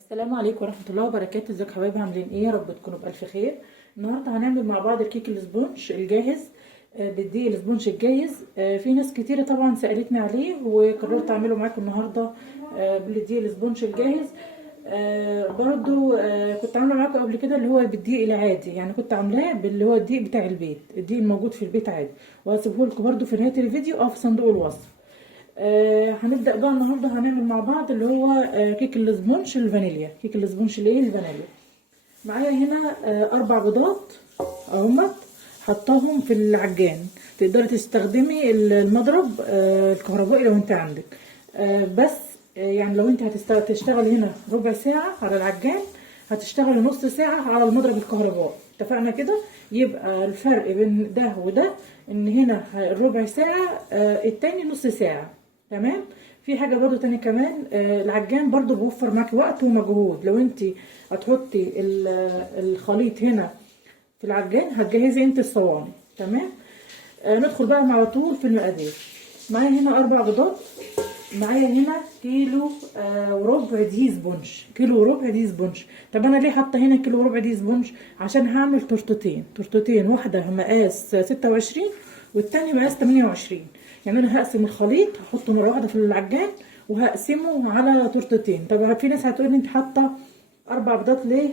السلام عليكم ورحمة الله وبركاته. ازيكم يا حبايبي؟ عاملين ايه؟ يا رب تكونوا بألف خير. النهارده هنعمل مع بعض الكيك الاسبونج الجاهز، بالدقيق الاسبونج الجاهز. في ناس كتيرة طبعا سألتني عليه وقررت اعمله معاكم النهارده بالدقيق الاسبونج الجاهز. برضو كنت عامله معاكم قبل كده اللي هو بالدقيق العادي، يعني كنت عاملاه باللي هو الدقيق بتاع البيت، الدقيق الموجود في البيت عادي، وهسيبه لكم برضو في نهاية الفيديو او في صندوق الوصف. هنبدأ بقى النهارده هنعمل مع بعض اللي هو كيك الاسبونج الفانيليا. كيك الاسبونج الايه الفانيليا. معايا هنا 4 بيضات اهمت، حطاهم في العجان. تقدري تستخدمي المضرب الكهربائي لو انت عندك، بس يعني لو انت هتشتغلي هنا ربع ساعة على العجان، هتشتغلي نص ساعة على المضرب الكهربائي. اتفقنا كده؟ يبقى الفرق بين ده وده ان هنا ربع ساعة، التاني نص ساعة. تمام. في حاجه برضو تاني كمان، العجان برضو بيوفر معاكي وقت ومجهود. لو انت هتحطي الخليط هنا في العجان هتجهزي انت الصواني. تمام. ندخل بقى على طول في المقادير. معايا هنا 4 بيضات، معايا هنا كيلو وربع دقيق سبونج. كيلو وربع دقيق سبونج. طب انا ليه حاطه هنا كيلو وربع دقيق سبونج؟ عشان هعمل تورتتين، واحده مقاس 26 والتانية مقاس 28. يعني انا هقسم الخليط، هحطه مره واحده في العجان وهقسمه على تورتتين. طب في ناس هتقول لي انت حاطه 4 بيضات ليه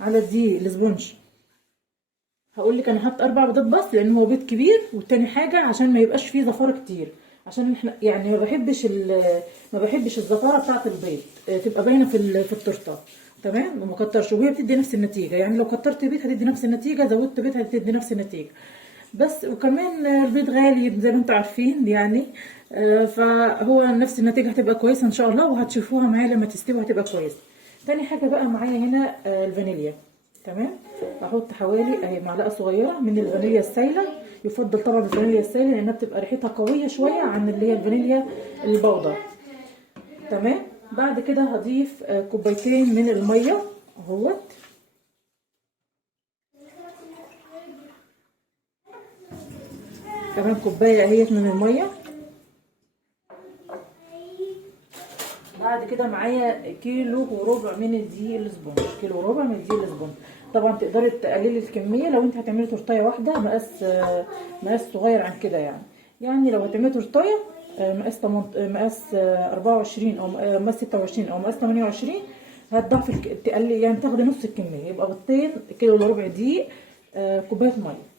على الدقيق السبونج؟ هقول لك انا حاطه 4 بيضات بس لان هو بيض كبير، والتاني حاجه عشان ما يبقاش فيه زفاره كتير، عشان احنا يعني ما بحبش الزفاره بتاعه البيض تبقى باينه في التورته. تمام. وما كترش، وهي بتدي نفس النتيجه. يعني لو كترت بيض هتدي نفس النتيجه، زودت بيض هتدي نفس النتيجه. بس وكمان البيض غالي زي ما انتم عارفين يعني، فهو نفس النتيجه هتبقى كويسه ان شاء الله، وهتشوفوها معايا لما تستوي هتبقى كويسه. تاني حاجه بقى معايا هنا الفانيليا. تمام. هحط حوالي اهي معلقه صغيره من الفانيليا السايله. يفضل طبعا الفانيليا السايله لانها بتبقى ريحتها قويه شويه عن اللي هي الفانيليا البودر. تمام. بعد كده هضيف كوبايتين من الميه اهوت. كمان كوبايه اهيت من الميه. بعد كده معايا كيلو وربع من الدقيق الاسبونج. كيلو وربع من الدقيق الاسبونج. طبعا تقدري تقللي الكميه لو انت هتعملي تورتيه واحده مقاس صغير عن كده يعني لو هتعملي تورتيه مقاس 24 او مقاس 26 او مقاس 28، هتضعفي تقلي يعني تاخدي نص الكميه، يبقى بيضتين كيلو الا ربع دقيق، كوبايه ميه.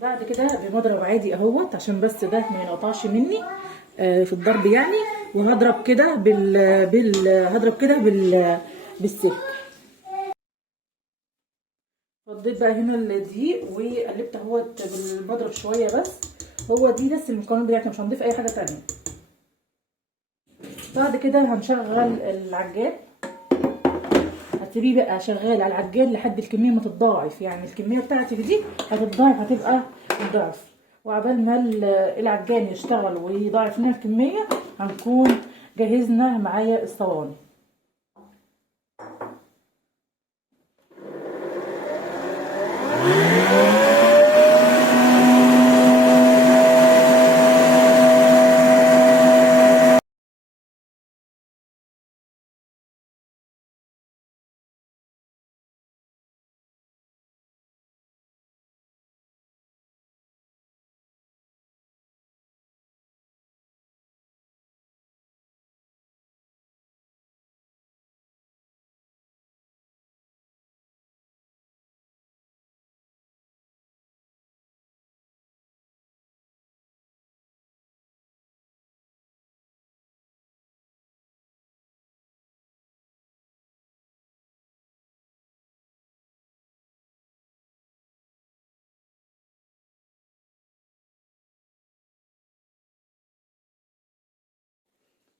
بعد كده بمضرب عادي اهوت عشان بس ده ما ينقطعش مني في الضرب يعني. وهضرب كده هضرب كده بالسلك. فضيت بقى هنا الدقيق وقلبت اهوت بالمضرب شويه بس. هو دي بس المكونات بتاعتنا، مش هنضيف اي حاجه تانية. بعد كده هنشغل العجان. هتسيبيه بقى شغال على العجان لحد الكميه ما تتضاعف، يعني الكميه بتاعتك دي هتتضاعف، هتبقى الضعف. وعبال ما العجان يشتغل ويضاعف لنا الكميه هنكون جهزنا معايا الصواني.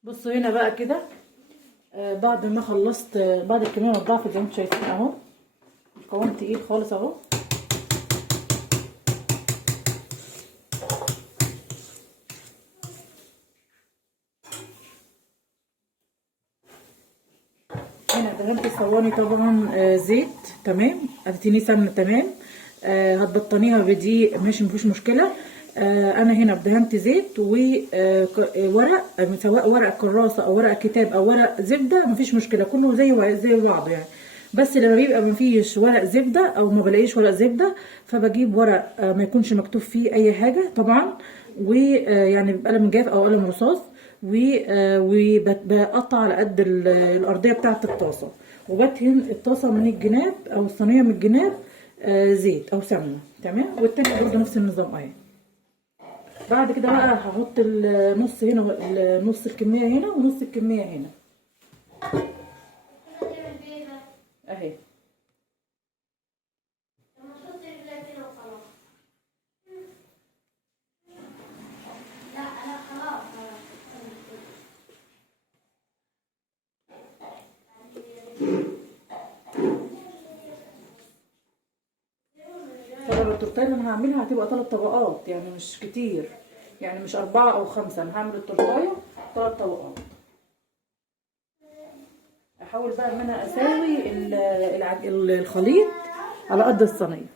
بصوا هنا بقى كده، بعد ما خلصت، بعد الكميه ما اتضاعفت زي ما انتم شايفين اهو، القوام تقيل خالص اهو. هنا دهنت الصواني طبعا زيت، تمام. اديتيني سمنه، تمام. هتبطنيها بدقيق، ماشي، مفيش مشكله. انا هنا دهنت زيت وورق، سواء ورق كراسه او ورق كتاب او ورق زبده، مفيش مشكله، كله زي بعضه يعني. بس لما بيبقى مفيش ورق زبده او ما بلاقيش ورق زبده، فبجيب ورق ما يكونش مكتوب فيه اي حاجه طبعا، ويعني بقلم جاف او قلم رصاص، وبقطع على قد الارضيه بتاعه الطاسه، وبدهن الطاسه من الجناب او الصينيه من الجناب زيت او سمنه، تمام. والتاني برضه نفس النظام اهي. بعد كده بقى هحط النص هنا، نص الكميه هنا ونص الكميه هنا اهي. طبعا التورتيه اللي انا هعملها هتبقى 3 طبقات، يعني مش كتير، يعني مش 4 أو 5. انا هعمل التورتيه 3 طبقات. احاول بقى ان انا اساوي الخليط على قد الصينيه.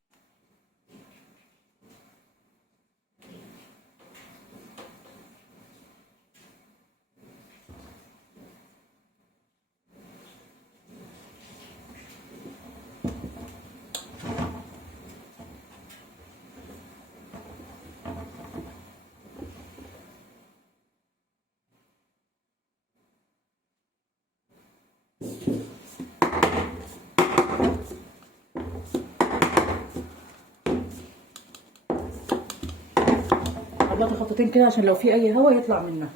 هضغط خطوتين كده عشان لو في اي هواء يطلع منها.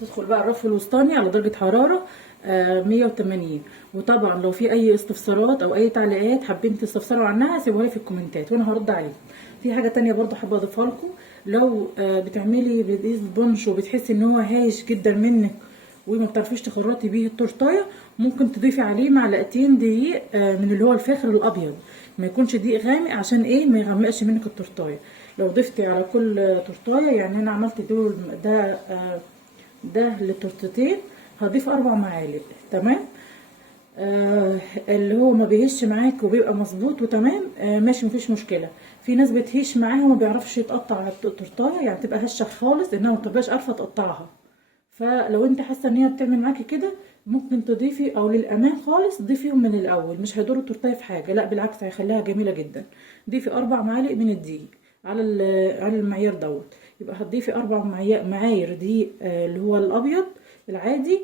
تدخل بقى الرف الوسطاني على درجه حراره 180. وطبعا لو في اي استفسارات او اي تعليقات حابين تستفسروا عنها سيبوها لي في الكومنتات وانا هرد عليكم. في حاجه تانية برضو حابه اضيفها لكم، لو بتعملي بدقيق سبونج وبتحسي ان هو هايش جدا منك وما بتعرفيش تخرطي بيه التورتايه، ممكن تضيفي عليه معلقتين دقيق من اللي هو الفاخر الابيض، ما يكونش دقيق غامق، عشان ايه؟ ما يغمقش منك التورتايه. لو ضفتي على كل تورتايه، يعني انا عملت دول ده للتورتتين، هضيف 4 معالق، تمام. اللي هو ما بيهش معاك وبيبقى مظبوط وتمام، ماشي، مفيش مشكله. في ناس بتهش معاها وما بيعرفش يتقطع على التورتايه، يعني تبقى هشه خالص انها ما تبقاش عارفه تقطعها. فلو انت حاسه ان هي بتعمل معاكي كده، ممكن تضيفي، او للامان خالص ضيفيهم من الاول، مش هيضروا التورتايه في حاجه، لا بالعكس هيخليها جميله جدا. ضيفي 4 معالق من الدقيق على المعيار دوت. يبقى هتضيفي 4 معاير دقيق اللي هو الابيض العادي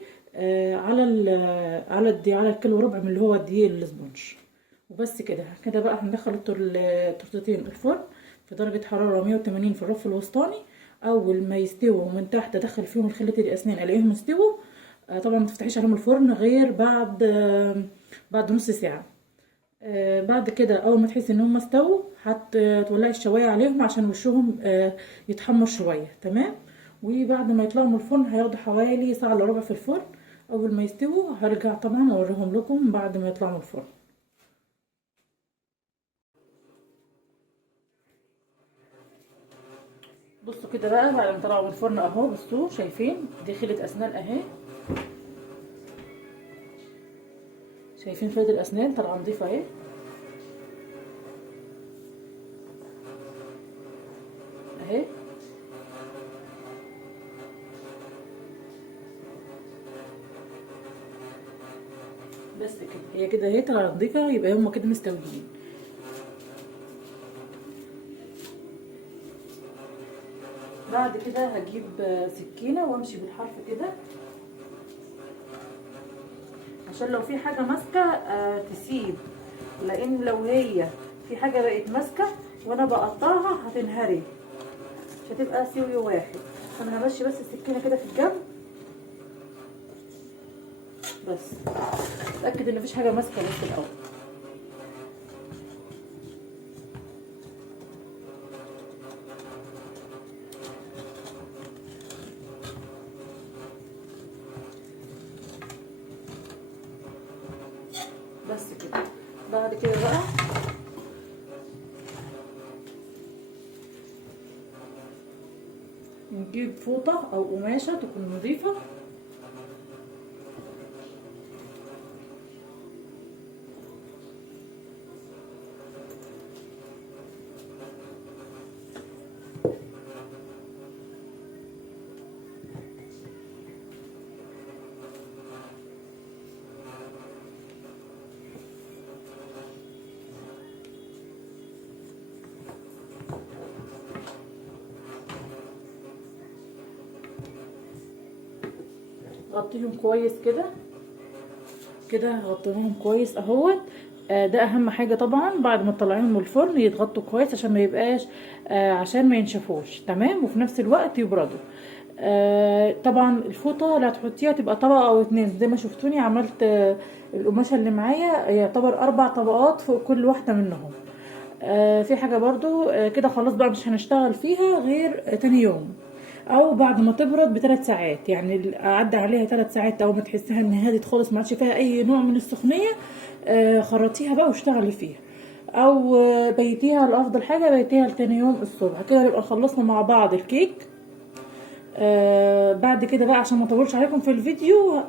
على الدقيق، على الكيلو وربع من اللي هو الدقيق الاسبونج. وبس كده كده بقى هندخل التورتتين الفرن في درجه حراره 180 في الرف الوسطاني. اول ما يستووا من تحت ادخل فيهم الخليط الاسنان الاقيهم استووا. طبعا ما تفتحيش عليهم الفرن غير بعد نص ساعه. بعد كده اول ما تحسي ان هم استووا هتولعي الشوايه عليهم عشان وشهم يتحمر شويه، تمام. وبعد ما يطلعوا من الفرن هياخدوا حوالي ساعه الا ربع في الفرن. اول ما يستووا هرجع طبعا اوريهم لكم بعد ما يطلعوا من الفرن. بصوا كده بقى بعد ما طلعوا من الفرن اهو، بصوا شايفين دي خلة اسنان اهي، شايفين فايدة الاسنان طالعه نضيفه اهي اهي. بس كده هي كده اهي طالعه نضيفه، يبقى هما كده مستويين. بعد كده هجيب سكينه وامشي بالحرف كده عشان لو في حاجه ماسكه تسيب، لان لو هي في حاجه بقت ماسكه وانا بقطعها هتنهري، مش هتبقى سوي واحد. فانا همشي بس السكينه كده في الجنب بس، اتاكد ان مفيش حاجه ماسكه بس الاول. بس كده. بعد كده بقى نجيب فوطة او قماشة تكون نظيفة. غطيهم كويس كده كده، غطيناهم كويس اهوت. ده اهم حاجه طبعا بعد ما تطلعيهم من الفرن يتغطوا كويس عشان ما يبقاش عشان ما ينشفوش تمام، وفي نفس الوقت يبردوا. طبعا الفوطه اللي هتحطيها تبقى طبقه او اتنين زي ما شفتوني عملت. القماشه اللي معايا يعتبر 4 طبقات فوق كل واحده منهم. في حاجه برضو كده خلاص بقى مش هنشتغل فيها غير تاني يوم او بعد ما تبرد ب3 ساعات، يعني عدى عليها 3 ساعات او ما تحسها ان هادت خالص ما عادش فيها اي نوع من السخونيه. خرطيها بقى واشتغلي فيها، او بيتيها. الافضل حاجه بيتيها لتاني يوم الصبح كده نبقى خلصنا مع بعض الكيك. بعد كده بقى عشان ما اطولش عليكم في الفيديو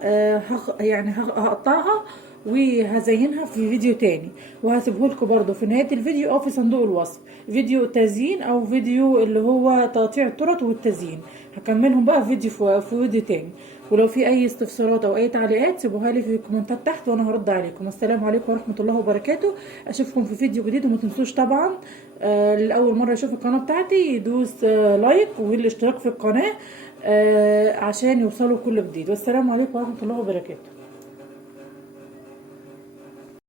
يعني هقطعها وهزينها في فيديو تاني، وهسيبه لكم برضو في نهايه الفيديو او في صندوق الوصف فيديو تزيين او فيديو اللي هو تقطيع التورت والتزيين. هكملهم بقى في فيديو تاني. ولو في اي استفسارات او اي تعليقات سيبوها لي في الكومنتات تحت وانا هرد عليكم. السلام عليكم ورحمه الله وبركاته. اشوفكم في فيديو جديد، وما تنسوش طبعا لاول مره يشوف القناه بتاعتي يدوس لايك والاشتراك في القناه عشان يوصلوا كل جديد. والسلام عليكم ورحمه الله وبركاته.